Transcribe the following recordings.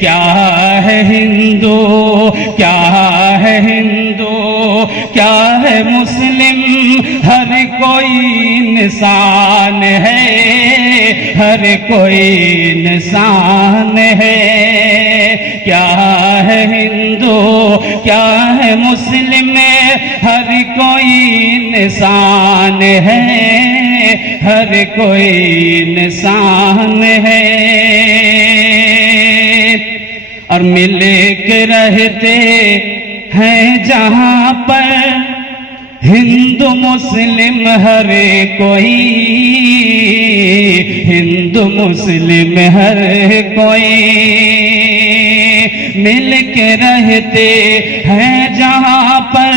क्या है हिंदू, क्या है हिंदू, क्या है मुस्लिम, हर कोई इंसान है, हर कोई इंसान है। क्या है हिंदू, क्या है मुस्लिम, हर कोई इंसान है, हर कोई इंसान है। और मिल के रहते हैं जहां पर हिंदू मुस्लिम हर कोई, हिंदू मुस्लिम हर कोई मिल के रहते हैं जहां पर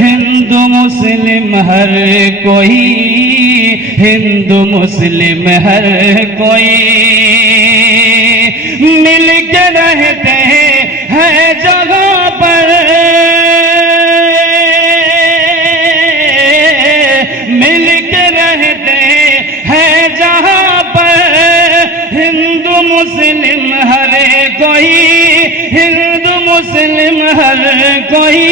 हिंदू मुस्लिम हर कोई, हिंदू मुस्लिम हर कोई मिल के रहते हैं जगह पर, मिल के रहते हैं जहां पर हिंदू मुस्लिम हर कोई, हिंदू मुस्लिम हर कोई।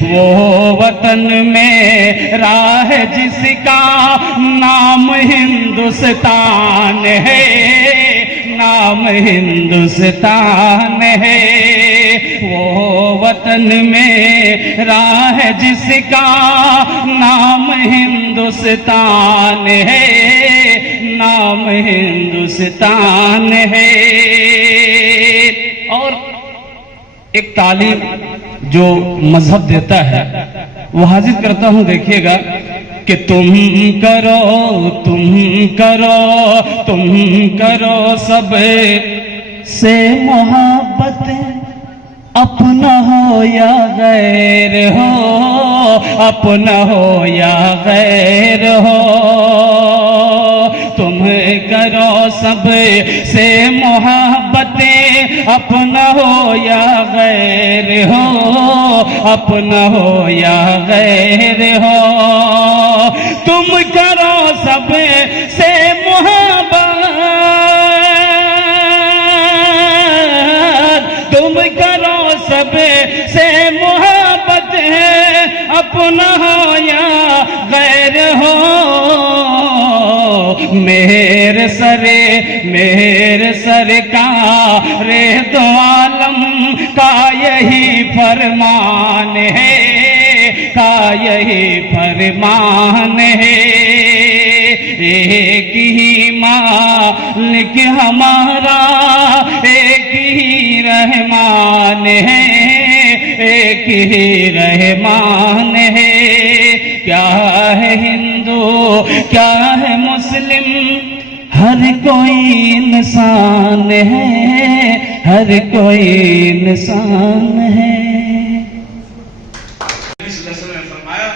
वो वतन मेरा है जिसका नाम हिंदुस्तान है, नाम हिंदुस्तान है। वो वतन मेरा है जिसका नाम हिंदुस्तान है, नाम हिंदुस्तान है। और एक तालीम जो मजहब देता है वो हाजिर करता हूं, देखिएगा कि तुम करो, तुम करो, तुम करो सब से मोहब्बत, अपना हो या गैर हो, अपना हो या गैर हो। तुम करो सब से मोहब्बतें, अपना हो या गैर हो, अपना हो या गैर हो। तुम करो सब से मोहब्बत, तुम करो सब से मोहब्बत है, अपना हो या गैर हो। मेरे सरकार दो आलम का यही फरमान है, का यही फरमान है। एक ही मालिक हमारा, एक ही रहमान है, एक ही रहमान है। क्या है हिंदू, क्या है मुस्लिम, हर कोई इंसान है, हर कोई इंसान है। फरमाया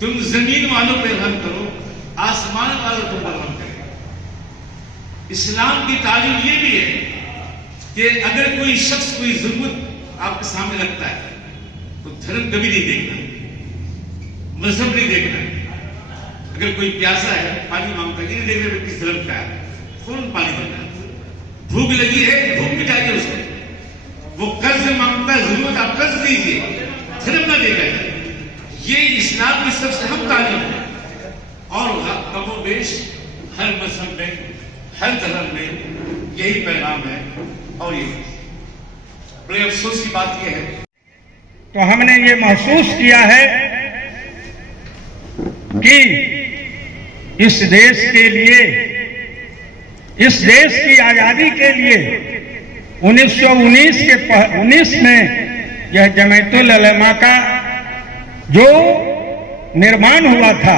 तुम जमीन वालों पे रहम करो, आसमान वालों तुम पर रहम करें। इस्लाम की तालीम ये भी है कि अगर कोई शख्स कोई जरूरत आपके सामने रखता है तो धर्म कभी नहीं देखना, मजहब नहीं देखना। अगर कोई प्यासा है, पानी मांगता है, नहीं देखना किस धर्म का है, फौरन पानी देना। भूख लगी है, भूख मिटाइए उसको। वो कर्ज मांगता है, जरूरत आप कर्ज दीजिए, धर्म ना देखा जाए। ये इस्लाम की सबसे अहम तालीम है। और कमोबेश हर मजहब में, हर धर्म में यही पैगाम है। और ये बड़े अफसोस की बात यह है, तो हमने ये महसूस किया है कि इस देश के लिए, इस देश की आजादी के लिए 1919 में यह जमीयतुल उलमा का जो निर्माण हुआ था,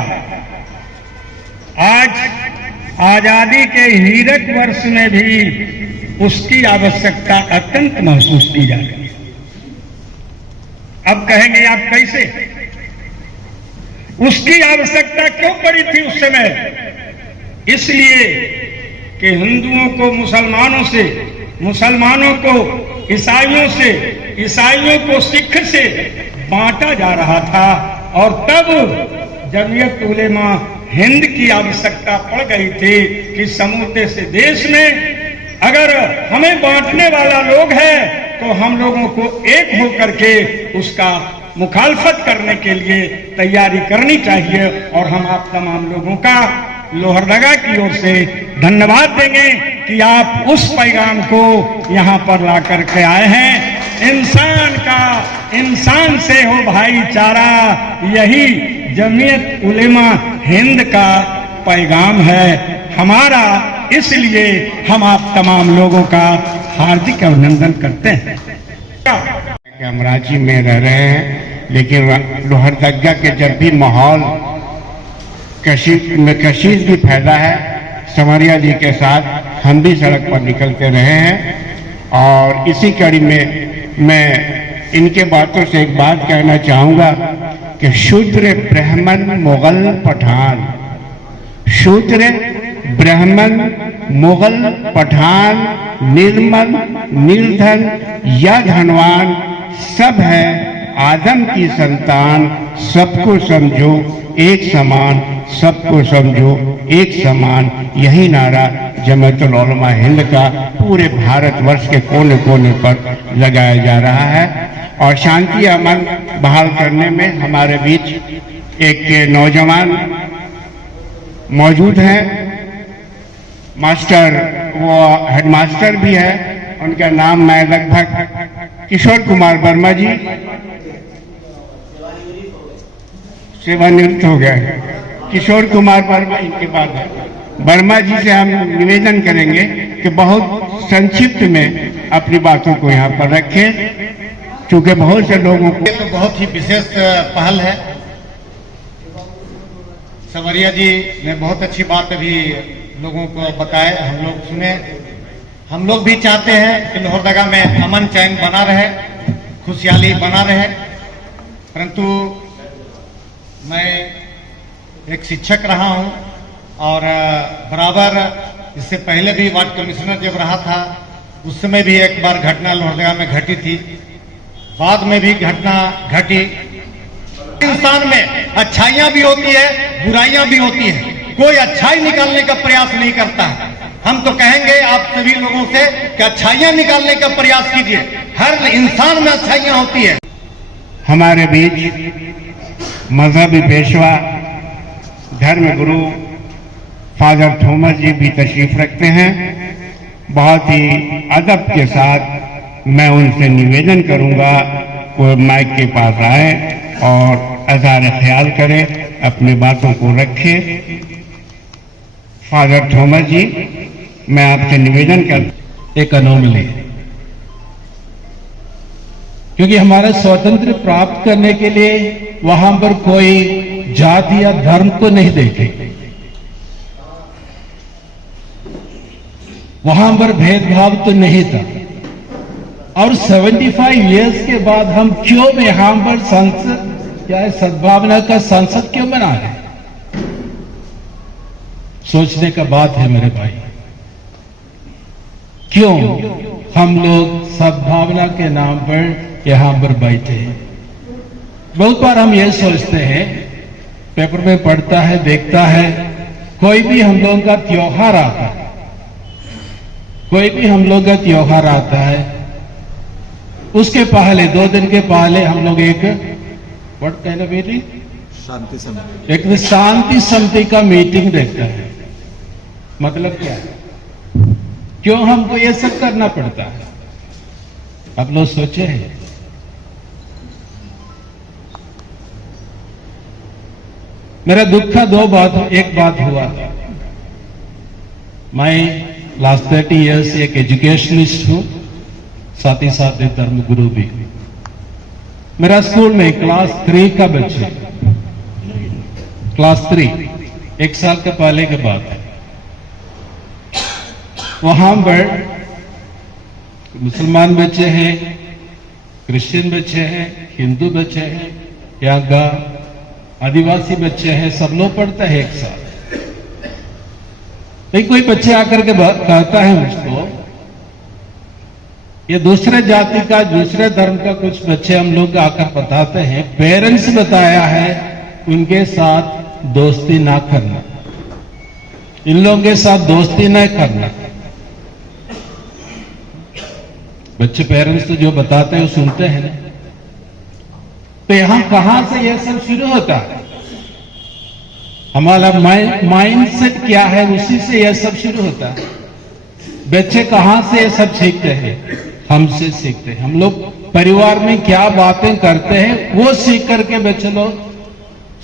आज आजादी के हीरक वर्ष में भी उसकी आवश्यकता अत्यंत महसूस की जा रही है। अब कहेंगे आप कैसे? उसकी आवश्यकता क्यों पड़ी थी उस समय? इसलिए कि हिंदुओं को मुसलमानों से, मुसलमानों को ईसाइयों से, ईसाइयों को सिख से बांटा जा रहा था। और तब जमीयत उलेमा हिंद की आवश्यकता पड़ गई थी कि समूचे से देश में अगर हमें बांटने वाला लोग है तो हम लोगों को एक होकर के उसका मुखालफत करने के लिए तैयारी करनी चाहिए। और हम आप तमाम लोगों का लोहरदगा की ओर से धन्यवाद देंगे कि आप उस पैगाम को यहां पर ला करके आए हैं। इंसान का इंसान से हो भाईचारा, यही जमीयत उलेमा हिंद का पैगाम है हमारा। इसलिए हम आप तमाम लोगों का हार्दिक अभिनंदन करते हैं। हम रांची में रह रहे हैं, लेकिन लोहरदगा के जब भी माहौल कशिश भी फैला है, समरिया जी के साथ हम भी सड़क पर निकलते रहे हैं। और इसी कड़ी में मैं इनके बातों से एक बात कहना चाहूँगा कि शूद्र ब्राह्मण मुगल पठान, शूद्र ब्राह्मण मुगल पठान, निर्मल निर्धन या धनवान सब है आदम की संतान। सबको समझो एक समान, सबको समझो एक समान, यही नारा जमीयतुल उलमा हिंद का पूरे भारतवर्ष के कोने कोने पर लगाया जा रहा है। और शांति अमन बहाल करने में हमारे बीच एक नौजवान मौजूद हैं, मास्टर, वो हेडमास्टर भी है, उनका नाम मैं लगभग किशोर कुमार वर्मा जी, सेवानिवृत्त हो गए, किशोर कुमार वर्मा इनके बाद है। वर्मा जी से हम निवेदन करेंगे कि बहुत संक्षिप्त में अपनी बातों को यहाँ पर रखें, क्योंकि बहुत से लोगों को तो बहुत ही विशेष पहल है। समरिया जी ने बहुत अच्छी बात अभी लोगों को बताए, हम लोग सुने। हम लोग भी चाहते हैं कि लोहरदगा में अमन चैन बना रहे, खुशहाली बना रहे। परंतु मैं एक शिक्षक रहा हूं और बराबर इससे पहले भी वार्ड कमिश्नर जब रहा था उस समय भी एक बार घटना लोहरदगा में घटी थी, बाद में भी घटना घटी। इंसान में अच्छाइयां भी होती है, बुराइयां भी होती है, कोई अच्छाई निकालने का प्रयास नहीं करता है। हम तो कहेंगे आप सभी लोगों से कि अच्छाइयां निकालने का प्रयास कीजिए, हर इंसान में अच्छाइयां होती है। हमारे बीच मजहबी पेशवा धर्म गुरु फादर थॉमस जी भी तशरीफ रखते हैं। बहुत ही अदब के साथ मैं उनसे निवेदन करूंगा वो माइक के पास आए और अज़ार ख्याल करें, अपनी बातों को रखें। फादर थॉमस जी, मैं आपसे निवेदन करता एक अनोमली, क्योंकि हमारा स्वतंत्र प्राप्त करने के लिए वहां पर कोई जाति या धर्म को नहीं देखे, वहां पर भेदभाव तो नहीं था। और 75 इयर्स के बाद हम क्यों यहां पर संसद क्या सद्भावना का संसद क्यों बना रहे? सोचने का बात है मेरे भाई, क्यों हम लोग सद्भावना के नाम पर यहां पर बैठे हैं? बहुत बार हम ये सोचते हैं, पेपर में पढ़ता है, देखता है, कोई भी हम लोगों का त्योहार आता है, कोई भी हम लोग का त्योहार आता है, उसके पहले 2 दिन के पहले हम लोग एक व्हाट कहना बेटी शांति समिति, एक शांति समिति का मीटिंग देखता है। मतलब क्या है? क्यों हमको ये सब करना पड़ता है? आप लोग सोचे हैं? मेरा दुख का एक बात हुआ था। मैं लास्ट 30 इयर्स एक एजुकेशनिस्ट हूं, साथ ही साथ एक धर्म गुरु भी। मेरा स्कूल में क्लास 3 का बच्चे, क्लास 3 1 साल के पहले के बात है, वहां पर मुसलमान बच्चे हैं, क्रिश्चियन बच्चे हैं, हिंदू बच्चे हैं, यहाँ का आदिवासी बच्चे हैं, सब लोग पढ़ते हैं एक साथ। तो कोई बच्चे आकर के कहता है मुझको, ये दूसरे जाति का, दूसरे धर्म का कुछ बच्चे हम लोग आकर बताते हैं, पेरेंट्स बताया है उनके साथ दोस्ती ना करना, इन लोगों के साथ दोस्ती न करना। बच्चे पेरेंट्स तो जो बताते हैं वो सुनते हैं ना। तो यहां कहां से यह सब शुरू होता है? हमारा माइंडसेट क्या है, उसी से यह सब शुरू होता है। बच्चे कहां से ये सब सीखते हैं? हमसे सीखते हैं। हम लोग परिवार में क्या बातें करते हैं वो सीख करके बच्चे लोग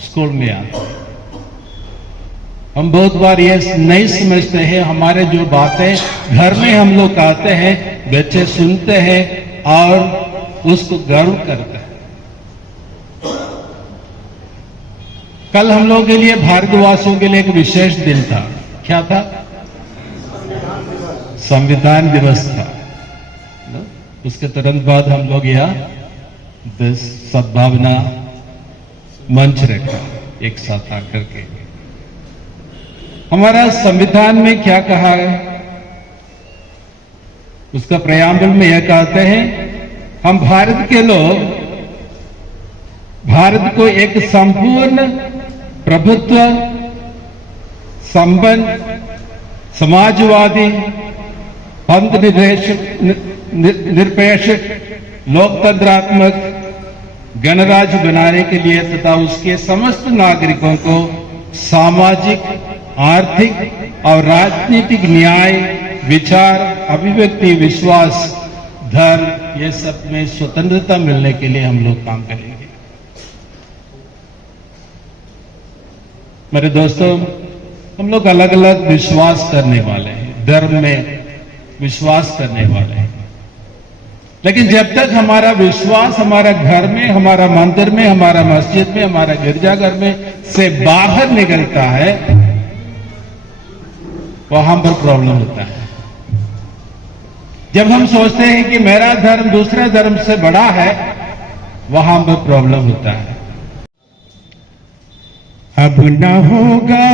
स्कूल में आते हैं। हम बहुत बार ये नहीं समझते हैं, हमारे जो बातें घर में हम लोग कहते हैं बच्चे सुनते हैं और उसको गर्व करते हैं। कल हम लोगों के लिए भारतवासियों के लिए एक विशेष दिन था। क्या था? संविधान दिवस था। उसके तुरंत बाद हम लोग यह सद्भावना मंच रखा एक साथ आकर के। हमारा संविधान में क्या कहा है? उसका प्रेयाम्बल में यह कहते हैं, हम भारत के लोग भारत को एक संपूर्ण प्रभुत्व संपन्न समाजवादी पंथ निरपेक्ष लोकतंत्रात्मक गणराज्य बनाने के लिए तथा उसके समस्त नागरिकों को सामाजिक, आर्थिक और राजनीतिक न्याय, विचार, अभिव्यक्ति, विश्वास, धर्म, ये सब में स्वतंत्रता मिलने के लिए हम लोग काम करेंगे। मेरे दोस्तों, हम लोग अलग अलग विश्वास करने वाले हैं, धर्म में विश्वास करने वाले हैं, लेकिन जब तक हमारा विश्वास हमारा घर में, हमारा मंदिर में, हमारा मस्जिद में, हमारा गिरजाघर में से बाहर निकलता है, वहां पर प्रॉब्लम होता है। जब हम सोचते हैं कि मेरा धर्म दूसरे धर्म से बड़ा है, वहां पर प्रॉब्लम होता है। अब न होगा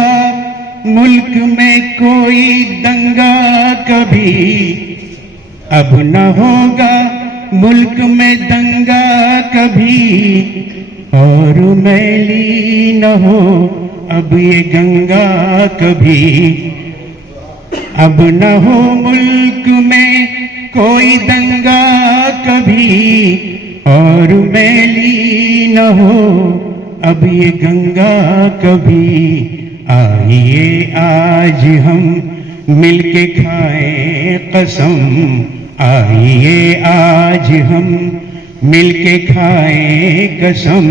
मुल्क में कोई दंगा कभी, अब न होगा मुल्क में दंगा कभी, और मैली न हो अब ये गंगा कभी। अब न हो मुल्क में कोई दंगा कभी, और मैली न हो अब ये गंगा कभी। आइए आज हम मिलके खाएं कसम, आइए आज हम मिलके खाएं कसम,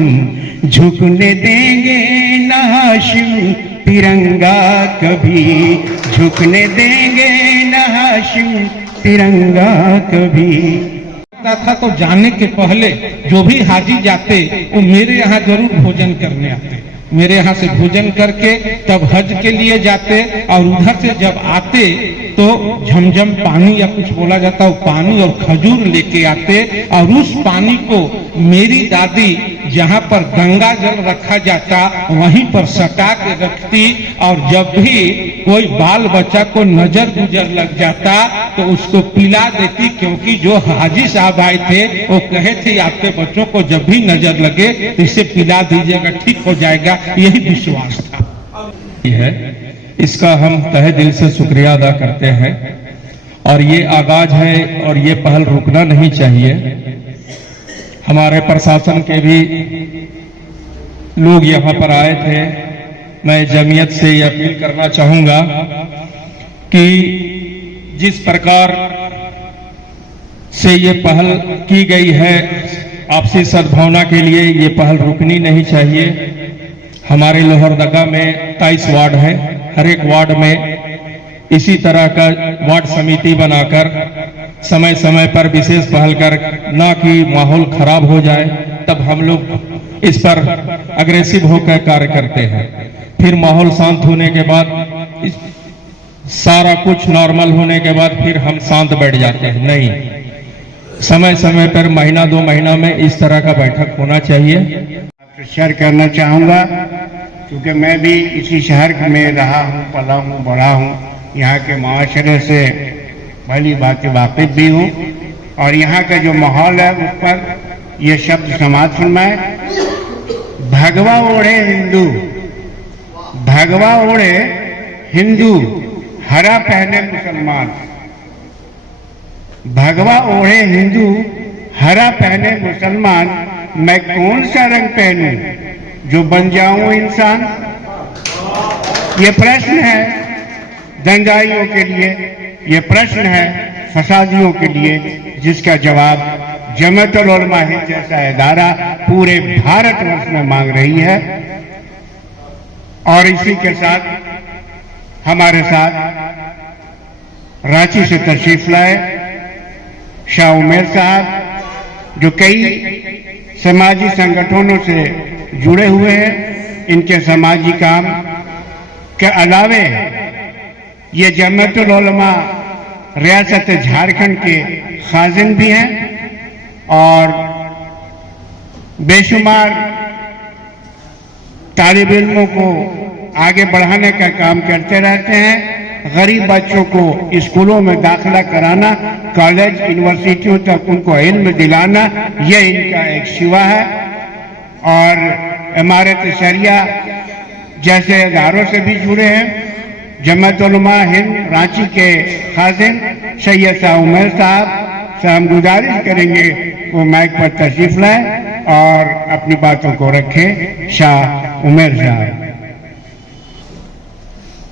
झुकने देंगे न हाशिम तिरंगा कभी, झुकने देंगे न हाशिम तिरंगा कभी। था तो जाने के पहले जो भी हाजी जाते वो मेरे यहाँ जरूर भोजन करने आते, मेरे यहाँ से भोजन करके तब हज के लिए जाते, और उधर से जब आते तो झमझम पानी या कुछ बोला जाता वो पानी और खजूर लेके आते, और उस पानी को मेरी दादी जहाँ पर गंगा जल रखा जाता वहीं पर सटा के रखती, और जब भी कोई बाल बच्चा को नजर गुजर लग जाता तो उसको पिला देती, क्योंकि जो हाजी साहब आए थे वो कहे थे आपके बच्चों को जब भी नजर लगे तो इसे पिला दीजिएगा, ठीक हो जाएगा। यही विश्वास था। है इसका हम तहे दिल से शुक्रिया अदा करते हैं, और ये आगाज है और ये पहल रुकना नहीं चाहिए। हमारे प्रशासन के भी लोग यहाँ पर आए थे। मैं जमीयत से ये अपील करना चाहूंगा कि जिस प्रकार से ये पहल की गई है आपसी सद्भावना के लिए, ये पहल रुकनी नहीं चाहिए। हमारे लोहरदगा में 23 वार्ड है, हर एक वार्ड में इसी तरह का वार्ड समिति बनाकर समय समय पर विशेष पहल कर, ना कि माहौल खराब हो जाए, तब हम लोग इस पर अग्रेसिव होकर कार्य करते हैं। फिर माहौल शांत होने के बाद, सारा कुछ नॉर्मल होने के बाद फिर हम शांत बैठ जाते हैं। नहीं, समय समय पर महीना 2 महीना में इस तरह का बैठक होना चाहिए। शेयर करना चाहूँगा, क्योंकि मैं भी इसी शहर में रहा हूँ, पला हूँ, बड़ा हूँ, यहाँ के माशरे से भली बात वाकिफ भी हूँ, और यहाँ का जो माहौल है उस पर यह शब्द समाज सुनवाए, भगवा ओढ़े हिंदू भगवा ओढ़े हिंदू, हरा पहने मुसलमान। भगवा ओढ़े हिंदू, हरा पहने मुसलमान, मैं कौन सा रंग पहनूं जो बन जाऊं इंसान? ये प्रश्न है दंगाइयों के लिए, ये प्रश्न है फसादियों के लिए, जिसका जवाब जमातुल उलमा हिंद जैसा इदारा पूरे भारतवर्ष में मांग रही है। और इसी के साथ हमारे साथ रांची से तशरीफ लाए शाह उमैर साहब, जो कई समाजी संगठनों से जुड़े हुए हैं। इनके समाजी काम के अलावे ये जमातुल उलमा रियासत झारखंड के खाजिन भी हैं और बेशुमार तालिब इल्मों को आगे बढ़ाने का काम करते रहते हैं। गरीब बच्चों को स्कूलों में दाखिला कराना, कॉलेज यूनिवर्सिटियों तक उनको इल्म दिलाना, यह इनका एक शिवा है। और इमारत शरिया जैसे इदारों से भी जुड़े हैं। जमातुल उलमा हिंद रांची के खाजिन सैयद शाह उमैर साहब से हम गुजारिश करेंगे वो माइक पर तशरीफ लाएं और अपनी बातों को रखें। शाह उमैर साहब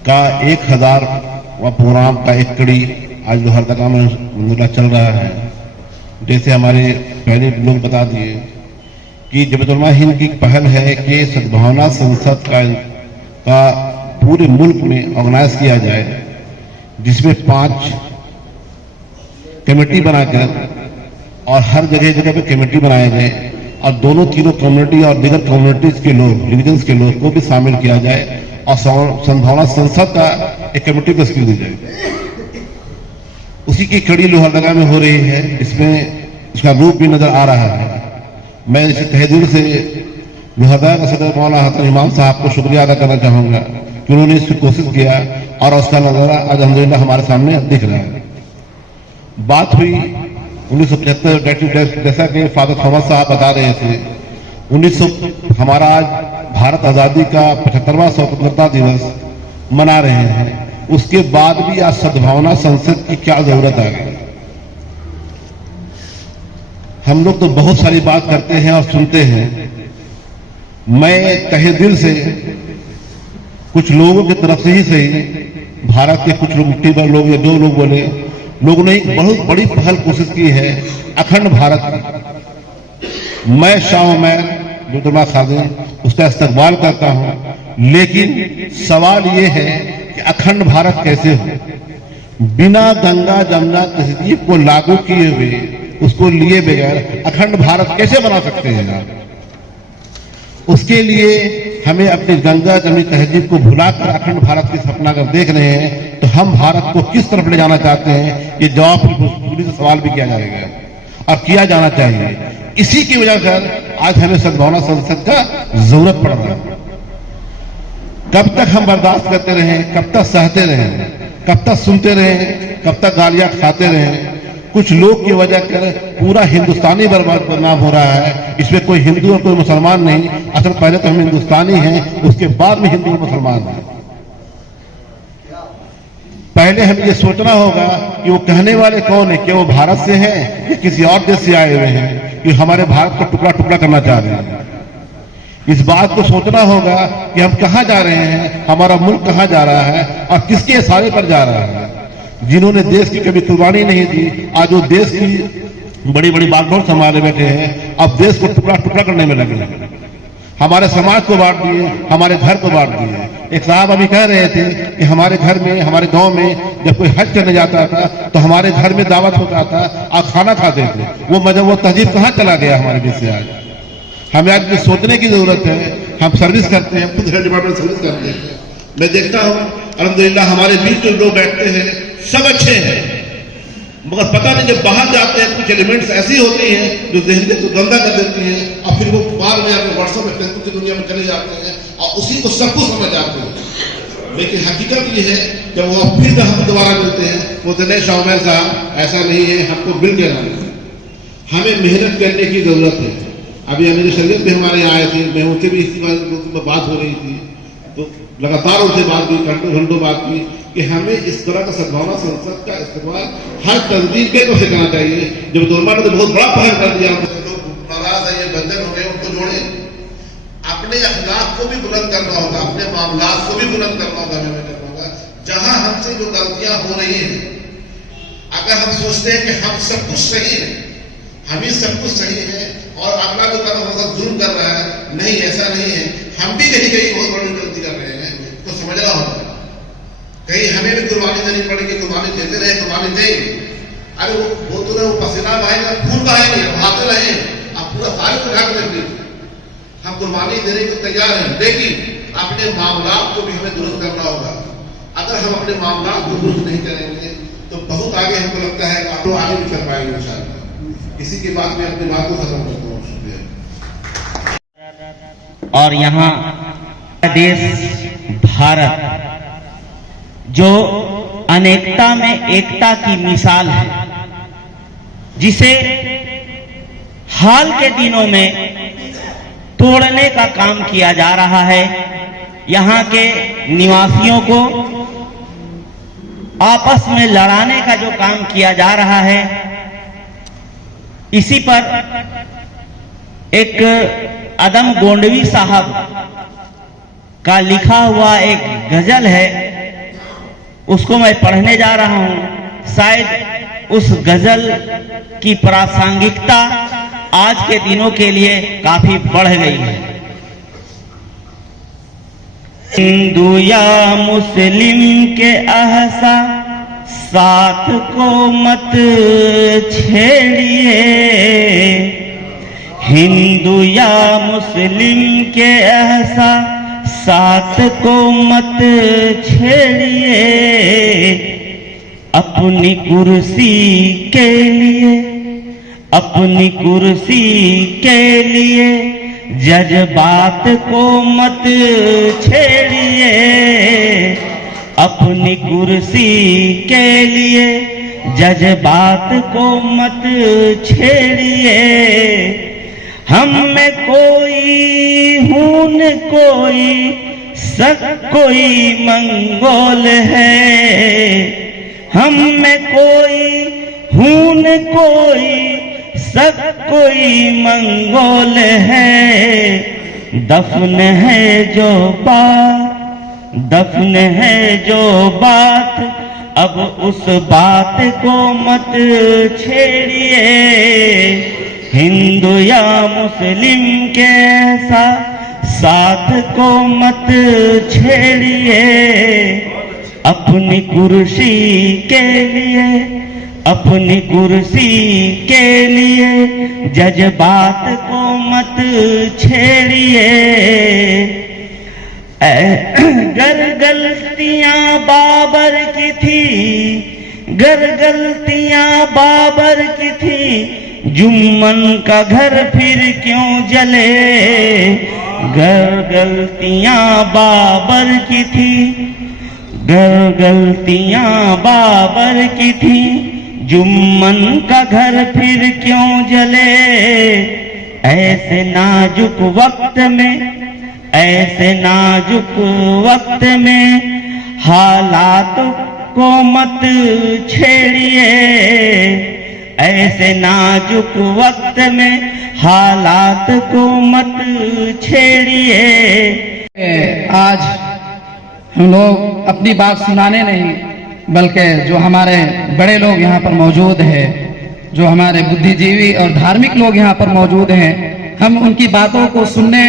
का 1000वां प्रोग्राम का एक कड़ी आज लोहरदगा में अल्हम्दुलिल्लाह चल रहा है। जैसे हमारे पहले लोग बता दिए कि जमातुल उलमा हिंद की पहल है कि सद्भावना संसद का पूरे मुल्क में ऑर्गेनाइज किया जाए, जिसमें 5 कमेटी बनाकर और हर जगह जगह पे कमेटी बनाए गए और दोनों तीनों कम्युनिटी और दीगर कम्युनिटीज के लोग, रिलीजन्स के लोग को भी शामिल किया जाए और सद्भावना संसद का एक कमेटी को स्कीम दी जाए। उसी की कड़ी लोहरदगा में हो रही है, जिसमें उसका रूप भी नजर आ रहा है। मैं इसे तहे दिल से लोहरदगा के सदर मौलाना हसन इमाम साहब को शुक्रिया अदा करना चाहूंगा कि उन्होंने इसकी कोशिश किया और उसका नजारा आज अल्हम्दुलिल्लाह हमारे सामने दिख रहा है। बात हुई 1975, जैसा कि फादर थॉमस साहब बता रहे थे, हमारा आज भारत आजादी का 75वां स्वतंत्रता दिवस मना रहे हैं। उसके बाद भी आज सद्भावना संसद की क्या जरूरत आ गई? हम लोग तो बहुत सारी बात करते हैं और सुनते हैं। मैं तहे दिल से कुछ लोगों की तरफ से ही सही, भारत के कुछ मुट्ठीभर लोग या 2 लोग बोले, लोगों ने एक बहुत बड़ी पहल कोशिश की है अखंड भारत की। मैं शाह उमैर जो खाजिन उसका इस्तकबाल करता हूं, लेकिन सवाल यह है कि अखंड भारत कैसे हो? बिना गंगा जमुना तहजीब को लागू किए हुए, उसको लिए बगैर अखंड भारत कैसे बना सकते हैं आप? उसके लिए हमें अपनी गंगा जमुनी तहजीब को भुलाकर अखंड भारत की सपना अगर देख रहे हैं, तो हम भारत को किस तरफ ले जाना चाहते हैं, ये जवाब पूरी से सवाल भी किया जाएगा और किया जाना चाहिए। इसी की वजह से आज हमें सद्भावना संसद का जरूरत पड़ रहा है। कब तक हम बर्दाश्त करते रहें, कब तक सहते रहें, कब तक सुनते रहें, कब तक गालियां खाते रहें? कुछ लोग की वजह कर पूरा हिंदुस्तानी बदनाम हो रहा है। इसमें कोई हिंदू और कोई मुसलमान नहीं, असल पहले तो हम हिंदुस्तानी हैं, उसके बाद में हिंदू और मुसलमान हैं। पहले हमें ये सोचना होगा कि वो कहने वाले कौन है, कि वो भारत से हैं या किसी और देश से आए हुए हैं, कि हमारे भारत को टुकड़ा टुकड़ा करना चाह रहे हैं। इस बात को सोचना होगा कि हम कहां जा रहे हैं, हमारा मुल्क कहां जा रहा है और किसके इशारे पर जा रहा है। जिन्होंने देश की कभी कुर्बानी नहीं दी, आज वो देश की बड़ी बड़ी बागडोर संभाले बैठे हैं, अब देश को टुकड़ा टुकड़ा करने में लगे। हमारे समाज को बांट दिए, हमारे घर को बांट दिए। एक साहब अभी कह रहे थे कि हमारे घर में, हमारे गांव में जब कोई हज करने जाता था तो हमारे घर में दावत होता था और खाना खाते थे। वो तहजीब कहां चला गया हमारे बीच से? आज हमें आज सोचने की जरूरत है। हम सर्विस करते हैं, खुद हेल्थ डिपार्टमेंट सर्विस करते हैं। मैं देखता हूं अल्हम्दुलिल्लाह हमारे बीच जो लोग बैठते हैं सब अच्छे हैं, मगर पता नहीं जब बाहर जाते हैं कुछ एलिमेंट्स ऐसी होती हैं जो ज़हनियत को गंदा कर देती हैं और फिर वो बाद में अपने व्हाट्सएप में फेसबुक की दुनिया में चले जाते हैं और उसी को सब कुछ समझ जाते हैं। लेकिन हकीकत ये है जब वो फिर हम दोबारा मिलते हैं, वो तो नहीं शाह उमैर साहब ऐसा नहीं है, हमको मिल के रहना है, हमें मेहनत करने की जरूरत है। अभी अमीर शरीयत भी हमारे यहाँ आए थे, मैं उनसे भी इसी बात हो रही थी, तो लगातार उनसे बात की, घंटों बात की कि हमें इस तरह का सद्भावना संसद का इस्तेमाल हर तंजीम को से करना चाहिए। जब तोरमा ने तो बहुत बड़ा पहल कर दिया, लोग नाराज है, ये बंधन हो गए, उनको जोड़े। अपने अखलाक को भी बुलंद करना होगा, अपने मामलात को भी बुलंद करना होगा, हमें करना होगा। जहां हमसे जो गलतियां हो रही हैं, अगर हम सोचते हैं कि हम सब कुछ सही है, हम ही सब कुछ सही है और अगला जो तरफ हम जुल्म कर रहा है, नहीं ऐसा नहीं है, हम भी कहीं कहीं बहुत बड़ी गलती कर रहे हैं, तो समझना होगा। कहीं हमें भी कुर्बानी देनी पड़ेगी, कुर्बानी देते रहे, कुर्बानी देंगे। अरे वो तो वो पसीना बहाएंगे, खून बहाएंगे, भागते रहे, आप पूरा तारीफ उठा कर रख लीजिए। हम कुर्बानी देने को तैयार हैं, लेकिन अपने मामलात को भी हमें दुरुस्त करना होगा। अगर हम अपने मामलात को दुरुस्त नहीं करेंगे तो बहुत आगे हमको लगता है आप लोग आगे भी कर पाएंगे इंशाअल्लाह। इसी के बाद में अपनी बात को खत्म करता हूँ। शुक्रिया। और यहाँ देश भारत जो अनेकता में एकता की मिसाल है, जिसे हाल के दिनों में तोड़ने का काम किया जा रहा है। यहाँ के निवासियों को आपस में लड़ाने का जो काम किया जा रहा है, इसी पर एक अदम गोंडवी साहब का लिखा हुआ एक गजल है, उसको मैं पढ़ने जा रहा हूं। शायद उस गजल की प्रासंगिकता आज के दिनों के लिए काफी बढ़ गई है। हिंदू या मुस्लिम के आहसा साथ को मत छेड़िए, हिंदू या मुस्लिम के आहसा साथ को मत छेड़िए, अपनी कुर्सी के लिए, अपनी कुर्सी के लिए जज्बात को मत छेड़िए, अपनी कुर्सी के लिए जज्बात को मत छेड़िए। हम में कोई हून कोई सक कोई मंगोल है, हम में कोई हून कोई सब कोई मंगोल है। दफन है जो बात, दफन है जो बात, अब उस बात को मत छेड़िए, हिंदू या मुस्लिम के साथ को मत छेड़िए, अपनी कुर्सी के लिए, अपनी कुर्सी के लिए जज्बात को मत छेड़िए। गर गलतियां बाबर की थी, गर गलतियां बाबर की थी, जुम्मन का घर फिर क्यों जले, गर गलतियां बाबर की थी, गर गलतियां बाबर की थी, जुम्मन का घर फिर क्यों जले। ऐसे नाजुक वक्त में, ऐसे नाजुक वक्त में हालात को मत छेड़िए, ऐसे नाजुक वक्त में हालात को मत छेड़िए। आज हम लोग अपनी बात सुनाने नहीं, बल्कि जो हमारे बड़े लोग यहाँ पर मौजूद हैं, जो हमारे बुद्धिजीवी और धार्मिक लोग यहाँ पर मौजूद हैं, हम उनकी बातों को सुनने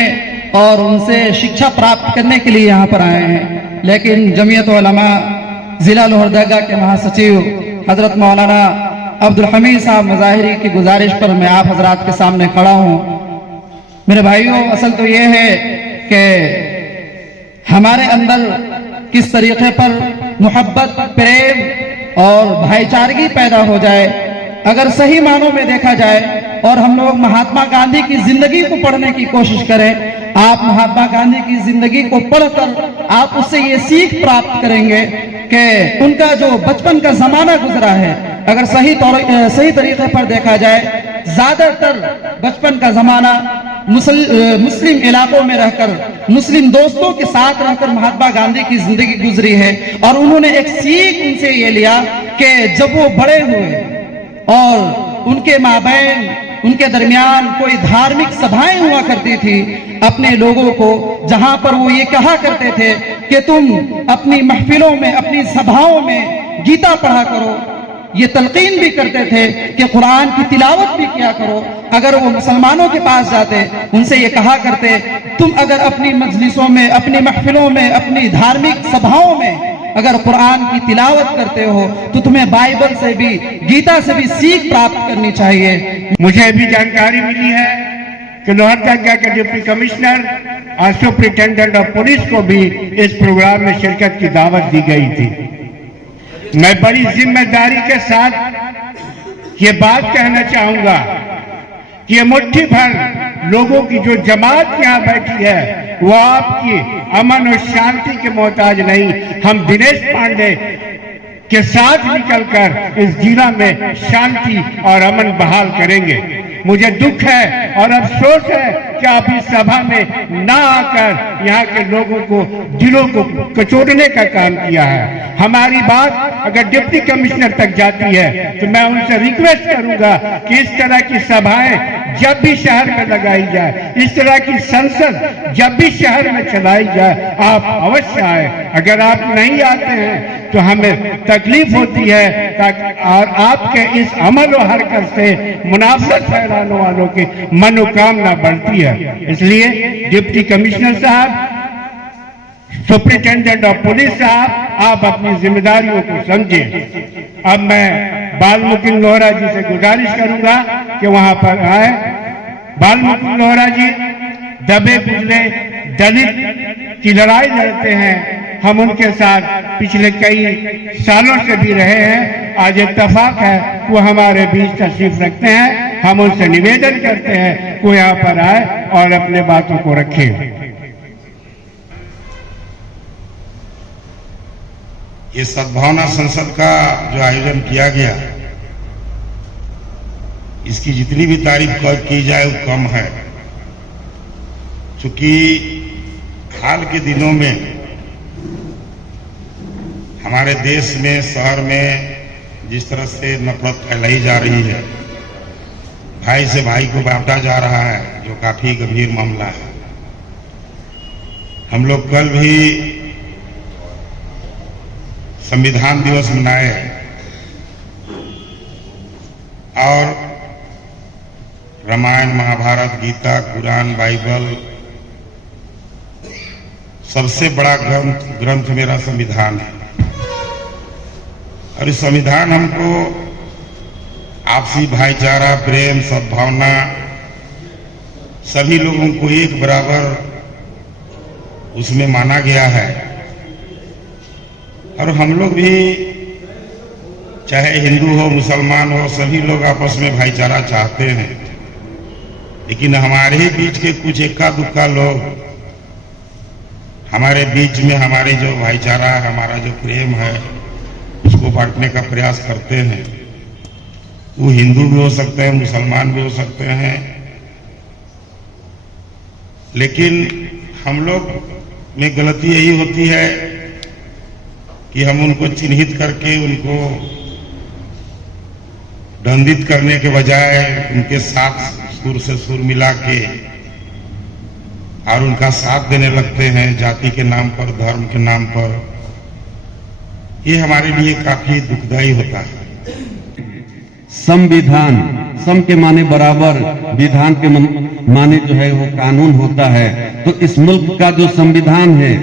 और उनसे शिक्षा प्राप्त करने के लिए यहाँ पर आए हैं। लेकिन जमीयत उलमा जिला लोहरदगा के महासचिव हजरत मौलाना अब्दुल हमीद साहब मज़ाहिरी की गुजारिश पर मैं आप हजरात के सामने खड़ा हूँ। मेरे भाइयों, असल तो ये है कि हमारे अंदर किस तरीके पर मोहब्बत, प्रेम और भाईचारगी पैदा हो जाए, अगर सही मानों में देखा जाए और हम लोग महात्मा गांधी की जिंदगी को पढ़ने की कोशिश करें। आप महात्मा गांधी की जिंदगी को पढ़कर आप उससे ये सीख प्राप्त करेंगे कि उनका जो बचपन का जमाना गुजरा है, अगर सही तरीके पर देखा जाए, ज्यादातर बचपन का जमाना मुस्लिम इलाकों में रहकर, मुस्लिम दोस्तों के साथ रहकर महात्मा गांधी की जिंदगी गुजरी है। और उन्होंने एक सीख उनसे ये लिया कि जब वो बड़े हुए और उनके माबैन, उनके दरमियान कोई धार्मिक सभाएं हुआ करती थी अपने लोगों को, जहां पर वो ये कहा करते थे कि तुम अपनी महफिलों में, अपनी सभाओं में गीता पढ़ा करो। ये तलकीन भी करते थे कि कुरान की तिलावत भी किया करो। अगर वो मुसलमानों के पास जाते, उनसे ये कहा करते, तुम अगर अपनी मजलिसों में, अपनी महफिलों में, अपनी धार्मिक सभाओं में अगर कुरान की तिलावत करते हो तो तुम्हें बाइबल से भी, गीता से भी सीख प्राप्त करनी चाहिए। मुझे भी जानकारी मिली है कि लोहरदगा के डिप्टी कमिश्नर और सुपरिटेंडेंट ऑफ पुलिस को भी इस प्रोग्राम में शिरकत की दावत दी गई थी। मैं बड़ी जिम्मेदारी के साथ ये बात कहना चाहूंगा कि ये मुट्ठी भर लोगों की जो जमात यहाँ बैठी है वो आपकी अमन और शांति के मोहताज नहीं। हम दिनेश पांडे के साथ मिलकर इस जिला में शांति और अमन बहाल करेंगे। मुझे दुख है और अफसोस है कि आप इस सभा में ना आकर यहाँ के लोगों को, दिलों को कचोड़ने का काम किया है। हमारी बात अगर डिप्टी कमिश्नर तक जाती है तो मैं उनसे रिक्वेस्ट करूंगा कि इस तरह की सभाएं जब भी शहर में लगाई जाए, इस तरह की संसद जब भी शहर में चलाई जाए, आप अवश्य आए। अगर आप नहीं आते हैं तो हमें तकलीफ होती है और आपके इस अमल और हरकत से मुनाफरत फैलाने वालों की मनोकामना बढ़ती है। इसलिए डिप्टी कमिश्नर साहब, सुपरिटेंडेंट ऑफ पुलिस साहब, आप अपनी जिम्मेदारियों को समझें। अब मैं बालमुकुंद लोहरा जी से गुजारिश करूंगा कि वहां पर आए। बालमुकुंद लोहरा जी दबे कुचले दलित की लड़ाई लड़ते हैं। हम उनके साथ पिछले कई सालों से भी रहे हैं। आज इत्तेफाक है वो हमारे बीच तशरीफ रखते हैं। हम उनसे निवेदन करते हैं वो यहाँ पर आए और अपने बातों को रखें। ये सद्भावना संसद का जो आयोजन किया गया, इसकी जितनी भी तारीफ की जाए वो कम है। चूंकि हाल के दिनों में हमारे देश में, शहर में जिस तरह से नफरत फैलाई जा रही है, भाई से भाई को बांटा जा रहा है, जो काफी गंभीर मामला है। हम लोग कल भी संविधान दिवस मनाए और रामायण, महाभारत, गीता, कुरान, बाइबल, सबसे बड़ा ग्रंथ मेरा संविधान है। और इस संविधान हमको आपसी भाईचारा, प्रेम, सद्भावना, सभी लोगों को एक बराबर उसमें माना गया है। और हम लोग भी, चाहे हिंदू हो, मुसलमान हो, सभी लोग आपस में भाईचारा चाहते हैं। लेकिन हमारे ही बीच के कुछ इक्का दुक्का लोग हमारे बीच में हमारे जो भाईचारा, हमारा जो प्रेम है, उसको बांटने का प्रयास करते हैं। वो हिंदू भी हो सकते हैं, मुसलमान भी हो सकते हैं। लेकिन हम लोग में गलती यही होती है कि हम उनको चिन्हित करके, उनको दंडित करने के बजाय उनके साथ सुर से सुर मिला के और उनका साथ देने लगते हैं, जाति के नाम पर, धर्म के नाम पर। ये हमारे लिए काफी दुखदायी होता है। संविधान, सम के माने बराबर, विधान के माने जो है वो कानून होता है। तो इस मुल्क का जो संविधान है,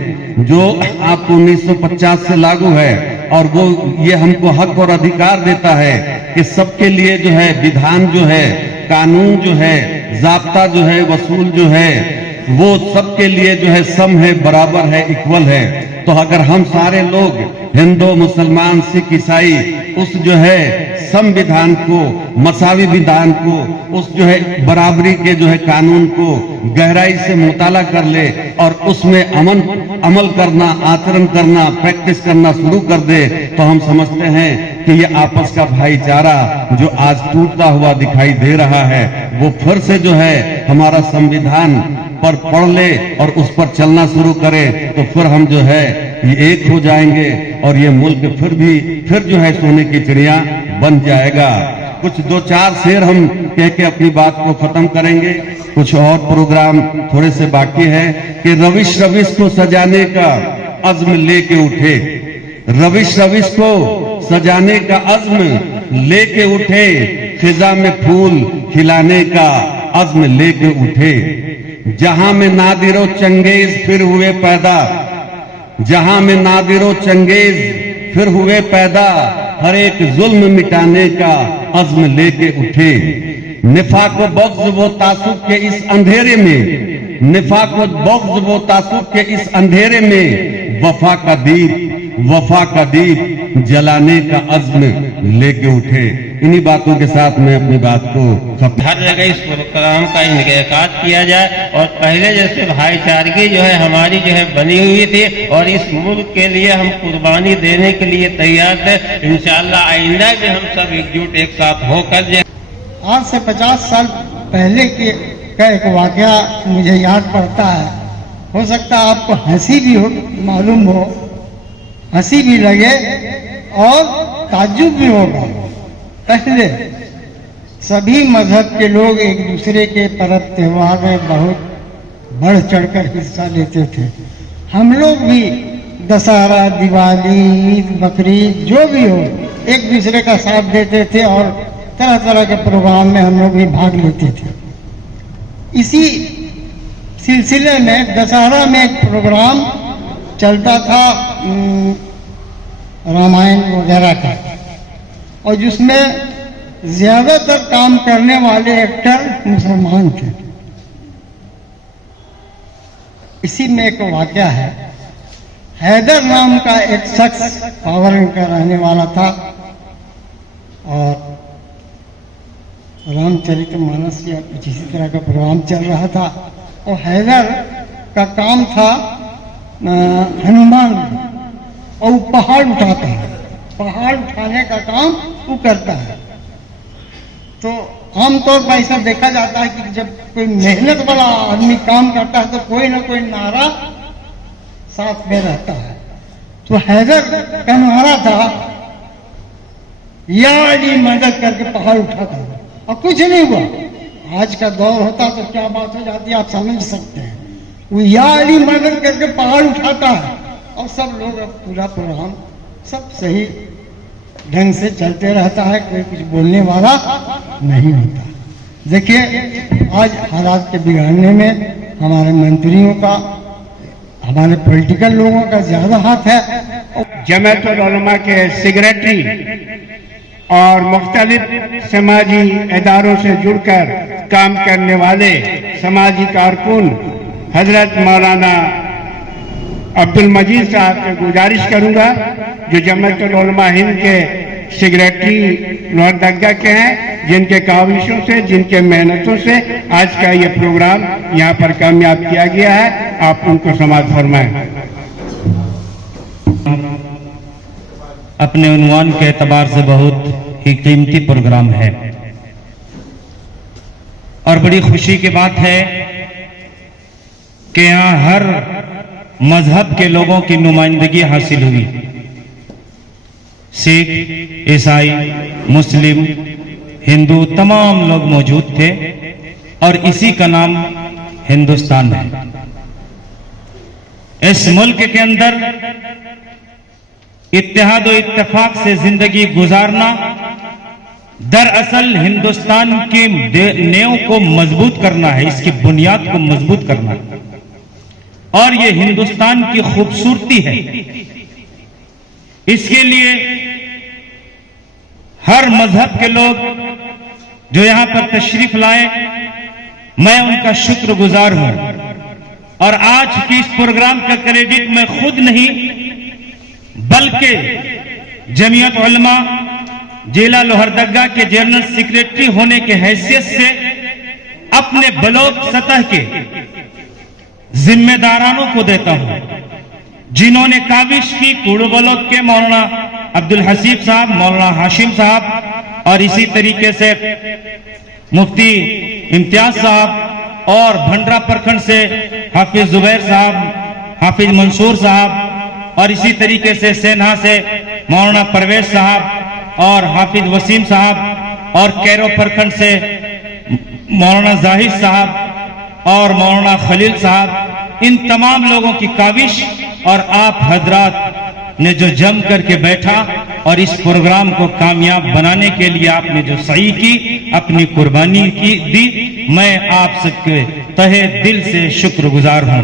जो आपको 1950 से लागू है, और वो ये हमको हक और अधिकार देता है कि सबके लिए जो है विधान जो है, कानून जो है, जाब्ता जो है, वसूल जो है, वो सबके लिए जो है सम है, बराबर है, इक्वल है। तो अगर हम सारे लोग, हिंदू, मुसलमान, सिख, ईसाई, उस जो है संविधान को, मसावी विधान को, उस जो है बराबरी के जो है कानून को गहराई से मुताला कर ले और उसमें अमल करना, आचरण करना, प्रैक्टिस करना शुरू कर दे, तो हम समझते हैं कि ये आपस का भाईचारा जो आज टूटता हुआ दिखाई दे रहा है, वो फिर से जो है हमारा संविधान पर पढ़ ले और उस पर चलना शुरू करे, तो फिर हम जो है ये एक हो जाएंगे और ये मुल्क फिर जो है सोने की चिड़िया बन जाएगा। कुछ दो चार शेर हम कह के अपनी बात को खत्म करेंगे। कुछ और प्रोग्राम थोड़े से बाकी है कि रविश को सजाने का अज़्म लेके उठे, रविश को सजाने का अज़्म लेके उठे, फिजा में फूल खिलाने का अज़्म लेके उठे। जहां में नादिरो चंगेज फिर हुए पैदा, जहां में नादिरो चंगेज फिर हुए पैदा, हर एक जुल्म मिटाने का अज़्म लेके उठे। निफाक व बग़्ज़ वो तासुब के इस अंधेरे में, निफाक व बग़्ज़ वो तासुब के इस अंधेरे में, वफा का दीप जलाने का अज़्म लेके उठे। इन्हीं बातों के साथ मैं अपनी बात को हर जगह इस प्रोग्राम का इनेकाद किया जाए और पहले जैसे भाईचारगी जो है हमारी जो है बनी हुई थी और इस मुल्क के लिए हम कुर्बानी देने के लिए तैयार थे। इंशाअल्लाह आइंदा भी हम सब एकजुट एक साथ होकर जो आज से 50 साल पहले का एक वाकया मुझे याद पड़ता है। हो सकता है आपको हंसी भी हो, मालूम हो, हंसी भी लगे और ताज्जुब भी होगा। पहले सभी मजहब के लोग एक दूसरे के पर्व त्योहार में बहुत बढ़ चढ़कर हिस्सा लेते थे। हम लोग भी दशहरा, दिवाली, ईद, बकरीद जो भी हो एक दूसरे का साथ देते थे और तरह तरह के प्रोग्राम में हम लोग भी भाग लेते थे। इसी सिलसिले में दशहरा में एक प्रोग्राम चलता था रामायण वगैरह का, और जिसमें ज्यादातर काम करने वाले एक्टर मुसलमान थे। इसी में एक वाकया है, हैदर नाम का एक शख्स पावर का रहने वाला था और रामचरितमानस या कुछ इसी तरह का प्रोग्राम चल रहा था और हैदर का काम था हनुमान, और वो पहाड़ उठाता है, पहाड़ उठाने का काम वो करता है। तो आमतौर पर ऐसा देखा जाता है कि जब कोई मेहनत वाला आदमी काम करता है तो कोई ना कोई नारा साथ में रहता है। तो हैदर का नारा था, या अली मदद करके पहाड़ उठाता है और कुछ नहीं हुआ। आज का दौर होता तो क्या बात हो जाती है आप समझ सकते हैं। वो या अली मदद करके पहाड़ उठाता है और सब लोग, अब पूरा प्रोग्राम सब सही ढंग से चलते रहता है, कोई कुछ बोलने वाला नहीं होता। देखिए आज हालात के बिगड़ने में हमारे मंत्रियों का, हमारे पॉलिटिकल लोगों का ज्यादा हाथ है। जमातुल उलमा के सेक्रेटरी और मुख्तलिफ समाजी इदारों से जुड़कर काम करने वाले समाजी कारकुन हजरत मौलाना अब्दुल मजीद साहब से गुजारिश करूंगा, जो जमातुल उलमा हिंद के सेक्रेटरी लोहरदगा के हैं, जिनके काविशों से, जिनके मेहनतों से आज का ये प्रोग्राम यहाँ पर कामयाब किया गया है। आप उनको समाअत फरमाएं। अपने उन्वान के एतबार से बहुत ही कीमती प्रोग्राम है और बड़ी खुशी की बात है कि यहाँ हर मजहब के लोगों की नुमाइंदगी हासिल हुई। सिख, ईसाई, मुस्लिम, हिंदू तमाम लोग मौजूद थे और इसी का नाम हिंदुस्तान है। इस मुल्क के अंदर इत्तेहाद और इत्तेफाक से जिंदगी गुजारना दरअसल हिंदुस्तान की नींव को मजबूत करना है, इसकी बुनियाद को मजबूत करना है और ये हिंदुस्तान की खूबसूरती है। इसके लिए हर मजहब के लोग जो यहां पर तशरीफ लाए, मैं उनका शुक्रगुजार हूं और आज की इस प्रोग्राम का क्रेडिट मैं खुद नहीं बल्कि जमीयत उलमा जिला लोहरदगा के जनरल सेक्रेटरी होने के हैसियत से अपने ब्लॉक सतह के जिम्मेदारानों को देता हूं। जिन्होंने काविश की कूड़बलोद के मौलाना अब्दुल हसीब साहब, मौलाना हाशिम साहब और इसी तरीके से मुफ्ती इम्तियाज साहब और भंडरा प्रखंड से हाफिज जुबैर साहब, हाफिज मंसूर साहब और इसी तरीके से सेना से मौलाना परवेज साहब और हाफिज वसीम साहब और कैरो प्रखंड से मौलाना जाहिद साहब और मौलाना खलील साहब, इन तमाम लोगों की काविश और आप हजरात ने जो जम करके बैठा और इस प्रोग्राम को कामयाब बनाने के लिए आपने जो सही की, अपनी कुर्बानी की दी, मैं आप सबके तहे दिल से शुक्रगुजार हूं।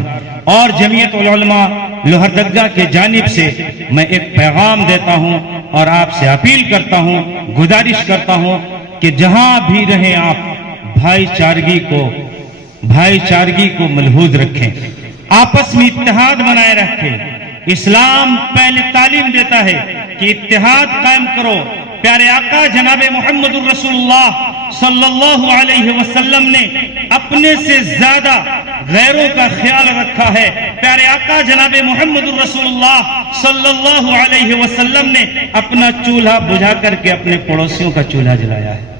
और जमीयत उलमा लोहरदगा के जानिब से मैं एक पैगाम देता हूं और आपसे अपील करता हूं, गुजारिश करता हूं कि जहां भी रहें आप भाईचारगी को मलहूज रखें, आपस में इत्तेहाद बनाए रखें। इस्लाम पहले तालीम देता है कि इत्तेहाद कायम करो। प्यारे आका जनाब मोहम्मद रसूलुल्लाह सल्लल्लाहु अलैहि वसल्लम ने अपने से ज्यादा गैरों का ख्याल रखा है। प्यारे आका जनाब मोहम्मद रसूलुल्लाह सल्लल्लाहु अलैहि वसल्लम ने अपना चूल्हा बुझा करके अपने पड़ोसियों का चूल्हा जलाया है।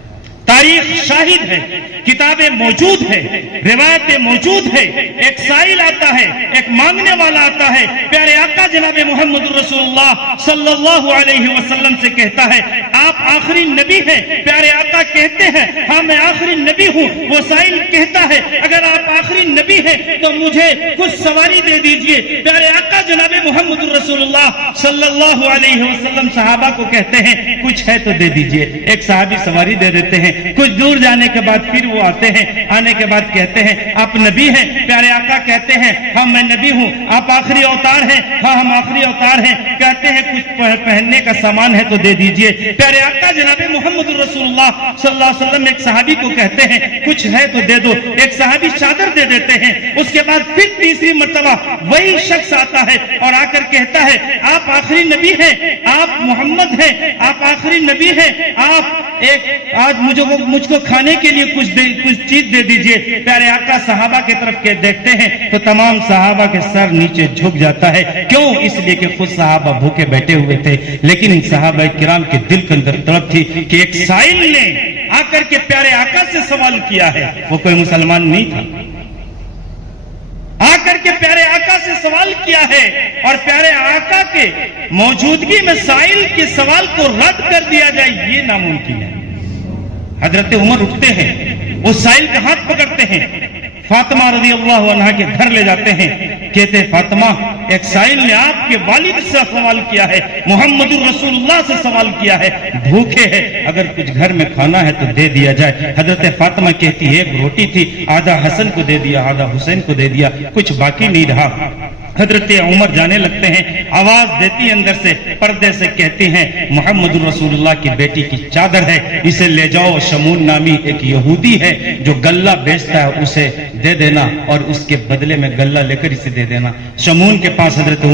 तारीख शाहिद है, किताबें मौजूद है, रिवायतें मौजूद है। एक साइल आता है, एक मांगने वाला आता है, प्यारे आका जनाब मोहम्मद रसूलुल्लाह सल्लल्लाहु अलैहि वसल्लम से कहता है आप आखिरी नबी हैं। प्यारे आका कहते हैं हाँ मैं आखिरी नबी हूं। वो साइल कहता है अगर आप आखिरी नबी हैं तो मुझे कुछ सवारी दे दीजिए। प्यारे आका जनाब मोहम्मद रसूलुल्लाह सल्लल्लाहु अलैहि वसल्लम सहाबा को कहते हैं कुछ है तो दे दीजिए। एक सहाबी सवारी दे देते हैं। कुछ दूर जाने के बाद फिर वो आते हैं, आने के बाद कहते हैं आप नबी हैं। प्यारे आका कहते हैं हाँ मैं नबी हूं। आप आखिरी अवतार हैं? हाँ हम आखिरी अवतार हैं। कहते हैं कुछ पहनने का सामान है तो दे दीजिए। प्यारे आका जनाब मोहम्मद रसूलुल्लाह सल्लल्लाहु अलैहि वसल्लम एक सहाबी को कहते हैं कुछ है तो दे दो। एक सहाबी चादर दे देते हैं। उसके बाद फिर तीसरी मर्तबा वही शख्स आता है और आकर कहता है आप आखिरी नबी हैं, आप मोहम्मद हैं, आप आखिरी नबी हैं, आप एक आज मुझको खाने के लिए कुछ चीज दे दीजिए। प्यारे आका सहाबा की तरफ के देखते हैं तो तमाम सहाबा के सर नीचे झुक जाता है। क्यों? इसलिए कि खुद सहाबा भूखे बैठे हुए थे, लेकिन सहाबा किराम के दिल के अंदर तड़प थी कि एक साइल ने आकर के प्यारे आका से सवाल किया है। वो कोई मुसलमान नहीं था, आकर के प्यारे आका से सवाल किया है और प्यारे आका के मौजूदगी में साइल के सवाल को रद्द कर दिया जाए ये नामुमकिन है। हजरत उमर उठते हैं, उस साइल का हाथ पकड़ते हैं, फातिमा रज़ी अल्लाह अन्हा के घर ले जाते हैं। कहते हैं फातिमा एक साइल ने आपके वालिद से सवाल किया है, मोहम्मद रसूलुल्लाह से सवाल किया है, भूखे हैं, अगर कुछ घर में खाना है तो दे दिया जाए। हजरत फातिमा कहती है एक रोटी थी, आधा हसन को दे दिया, आधा हुसैन को दे दिया, कुछ बाकी नहीं रहा। हजरत उमर जाने लगते हैं, आवाज देती अंदर से, पर्दे से कहती हैं मोहम्मद रसूलुल्लाह की बेटी की चादर है, इसे ले जाओ। शमून नामी एक यहूदी है जो गल्ला बेचता है, उसे दे देना और उसके बदले में गल्ला लेकर इसे दे देना। शमून के पास हजरत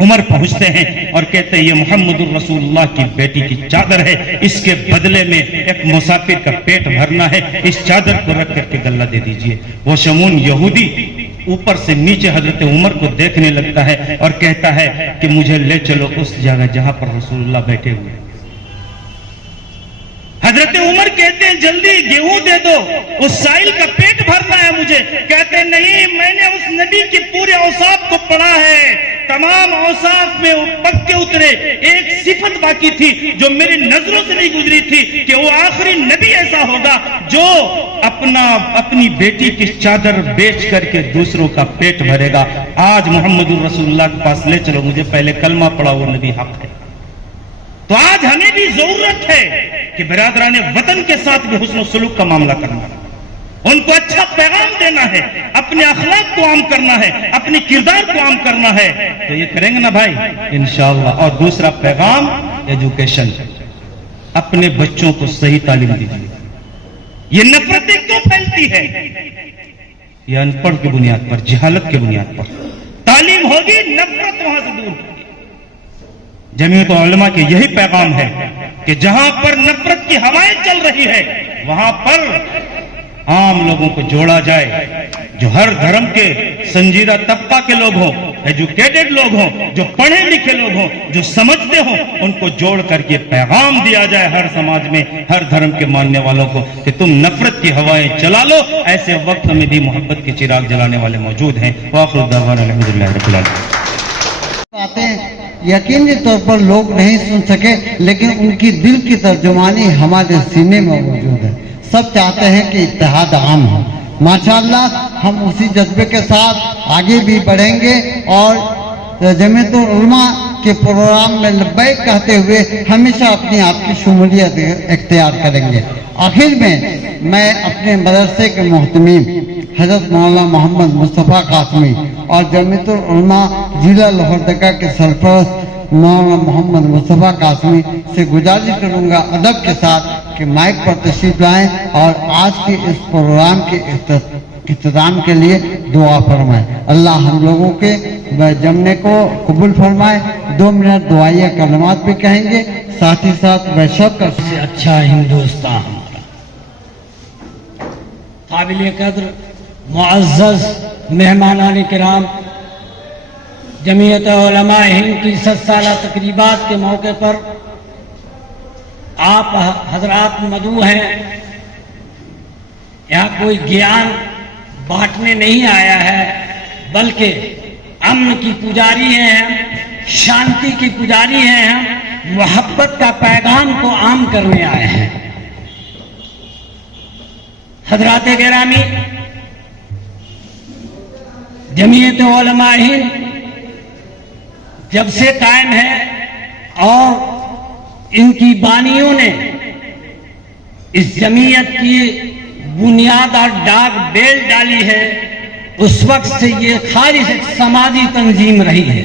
उमर पहुंचते हैं और कहते हैं ये मोहम्मद रसूलुल्लाह की बेटी की चादर है, इसके बदले में एक मुसाफिर का पेट भरना है, इस चादर को रख करके गल्ला दे दीजिए। वो शमून यहूदी ऊपर से नीचे हजरत उमर को देखने लगता है और कहता है कि मुझे ले चलो उस जगह जहां पर रसूलुल्लाह बैठे हुए। हजरत उमर कहते हैं जल्दी गेहूं दे दो, उस साइल का पेट भरना है मुझे। कहते हैं नहीं, मैंने उस नबी के पूरे औसाफ को पढ़ा है, तमाम औसाफ में पक्के उतरे, एक सिफत बाकी थी जो मेरी नजरों से नहीं गुजरी थी कि वो आखिरी नबी ऐसा होगा जो अपनी बेटी की चादर बेच करके दूसरों का पेट भरेगा। आज मोहम्मद रसूलुल्लाह के पास ले चलो, मुझे पहले कलमा पढ़ा, वो नबी हक है। तो आज हमें भी जरूरत है कि बिरादरान वतन के साथ भी हुस्न सलूक का मामला करना, उनको अच्छा पैगाम देना है, अपने अखलाक को आम करना है, अपने किरदार को आम करना है। तो ये करेंगे ना भाई इंशाअल्लाह। और दूसरा पैगाम एजुकेशन, अपने बच्चों को सही तालीम दीजिए। ये नफरतें क्यों फैलती है? ये अनपढ़ की बुनियाद पर, जहालत की बुनियाद पर। तालीम होगी, नफरत वहां से दूर होगी। जमीयत उलमा के यही पैगाम है कि जहां पर नफरत की हवाएं चल रही है वहां पर आम लोगों को जोड़ा जाए, जो हर धर्म के संजीदा तबका के लोग हों, एजुकेटेड लोग हों, जो पढ़े लिखे लोग हों, जो समझते हों, उनको जोड़ करके पैगाम दिया जाए हर समाज में, हर धर्म के मानने वालों को कि तुम नफरत की हवाएं चला लो। ऐसे वक्त में भी मोहब्बत के चिराग जलाने वाले मौजूद हैं। वाखिर दावाना अल्हम्दुलिल्लाह रब्बिल आलमीन। बातें यकीनी तौर पर लोग नहीं सुन सके, लेकिन उनकी दिल की तर्जुमानी हमारे सीने में मौजूद है। सब चाहते हैं कि इत्तेहाद आम हो। माशाअल्लाह हम उसी जज्बे के साथ आगे भी बढ़ेंगे और जमीयतुल उलमा के प्रोग्राम में लब्बैक कहते हुए हमेशा अपनी आपकी शमूलियत इख्तियार करेंगे। आखिर में मैं अपने मदरसे के मोहतमीम हजरत मौलाना मोहम्मद मुस्तफ़ा कासमी और जमीयतुल उलमा जिला लोहरदगा के सरपरस्त मौलाना मोहम्मद मुस्तफ़ा कासमी से गुजारिश करूंगा अदब के साथ कि माइक पर तशरीफ लाएं और आज के इस प्रोग्राम के इख्तिताम के लिए दुआ फरमाएं। अल्लाह हम लोगों के जमने को कबूल फरमाए। 2 मिनट दुआया कलमात भी कहेंगे, साथ ही साथ वह सबका से अच्छा हिंदुस्तान हमारा। काबिल कद्र मुअज़्ज़ज़ मेहमानान किराम, जमीयत उलमा हिंद की 7 साला तकरीबात के मौके पर आप हजरात मदऊ हैं। यहाँ कोई ज्ञान बांटने नहीं आया है, बल्कि अमन की पुजारी हैं हम, शांति की पुजारी हैं हम, मोहब्बत का पैगाम को आम करने आए हैं। हजरात गिरामी, जमीयत उलमा हिंद जब से कायम है और इनकी बानियों ने इस जमीयत की बुनियाद और डाक बेल डाली है, उस वक्त से ये खालिस एक समाजी तंजीम रही है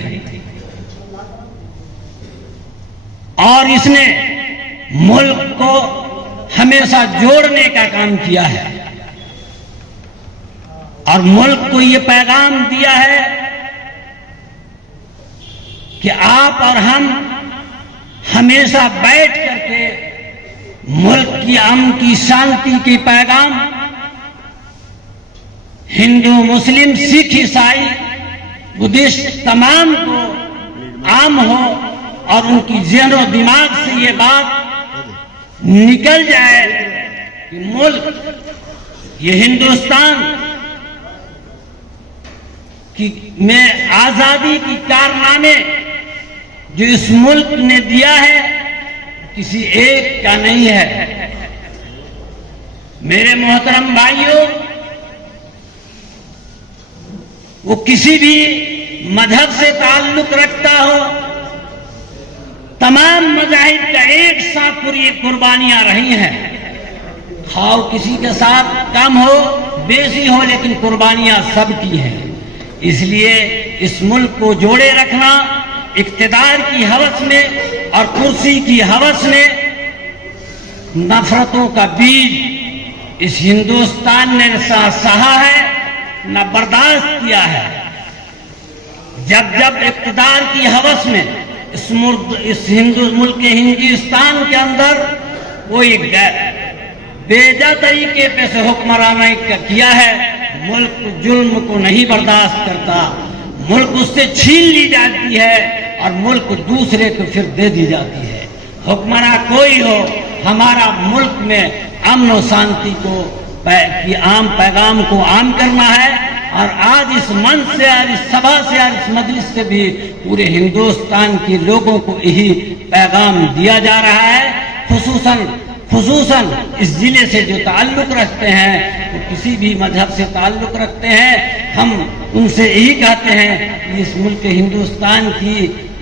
और इसने मुल्क को हमेशा जोड़ने का काम किया है और मुल्क को ये पैगाम दिया है कि आप और हम हमेशा बैठ करके मुल्क की अमन की शांति के पैगाम हिंदू मुस्लिम सिख ईसाई बुद्धिस्ट तमाम को आम हो और उनकी ज़हन और दिमाग से ये बात निकल जाए कि मुल्क ये हिंदुस्तान की में आजादी की कारनामे जो इस मुल्क ने दिया है किसी एक का नहीं है। मेरे मोहतरम भाइयों, वो किसी भी मजहब से ताल्लुक रखता हो, तमाम मजाहिब का एक साथ पूरी कुर्बानियां रही हैं। खाओ किसी के साथ कम हो बेसी हो, लेकिन कुर्बानियां सबकी हैं। इसलिए इस मुल्क को जोड़े रखना इक्तिदार की हवस में और कुर्सी की हवस में नफरतों का बीज इस हिंदुस्तान ने सहा है, न बर्दाश्त किया है। जब जब इक्तिदार की हवस में इस हिंदू मुल्क के हिंदुस्तान के अंदर कोई बेजा तरीके पे से हुक्मरानी किया है, मुल्क जुल्म को नहीं बर्दाश्त करता, मुल्क उससे छीन ली जाती है और मुल्क दूसरे को फिर दे दी जाती है। हुक्मरान कोई हो, हमारा मुल्क में अमन और शांति को की आम पैगाम को आम करना है। और आज इस मंच से और इस सभा से और इस मजलिस से भी पूरे हिंदुस्तान के लोगों को यही पैगाम दिया जा रहा है। खुसूसन इस जिले से जो ताल्लुक रखते हैं, तो किसी भी मजहब से ताल्लुक रखते हैं, हम उनसे यही कहते हैं कि इस मुल्क हिंदुस्तान की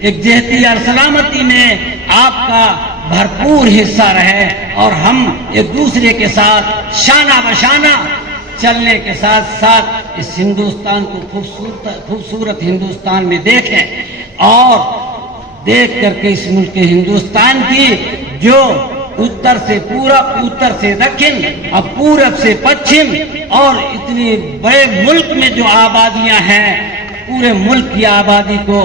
एकजहती और सलामती में आपका भरपूर हिस्सा रहे और हम एक दूसरे के साथ शाना बशाना चलने के साथ साथ इस हिंदुस्तान को खूबसूरत हिंदुस्तान में देखें और देख करके इस मुल्क के हिंदुस्तान की जो उत्तर से पूरब, उत्तर से दक्षिण और पूरब से पश्चिम और इतने बड़े मुल्क में जो आबादियां हैं, पूरे मुल्क की आबादी को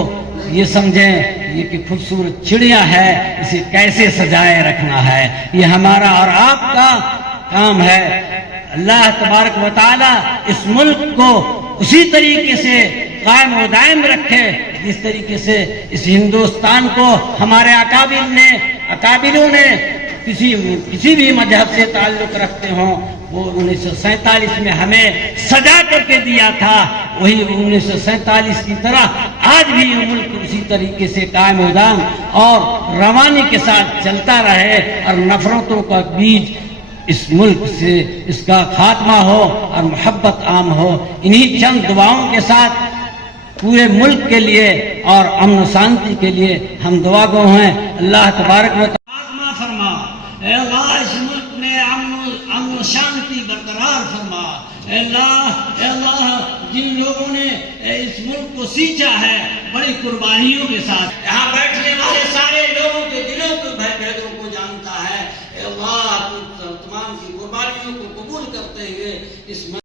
ये समझें ये कि खूबसूरत चिड़िया है, इसे कैसे सजाए रखना है, ये हमारा और आपका काम है। अल्लाह तबारक व तआला इस मुल्क को उसी तरीके से कायम व दायम रखे। जिस तरीके से इस हिंदुस्तान को हमारे अकाबिलों ने किसी भी मजहब से ताल्लुक रखते हों, वो 1947 में हमें सजा करके दिया था, वही 1947 की तरह आज भी ये मुल्क उसी तरीके से कायम व दायम और रवानी के साथ चलता रहे और नफरतों का बीज इस मुल्क से इसका खात्मा हो और मोहब्बत आम हो। इन्हीं चंद दुआओं के साथ पूरे मुल्क के लिए और अमन शांति के लिए हम दुआ गो हैं। अल्लाह तबारक व तआला फरमा, ऐ अल्लाह इस मुल्क में अमन शांति बरकरार फरमा। ऐ अल्लाह जिन लोगों ने इस मुल्क को सींचा है बड़ी कुर्बानियों के साथ,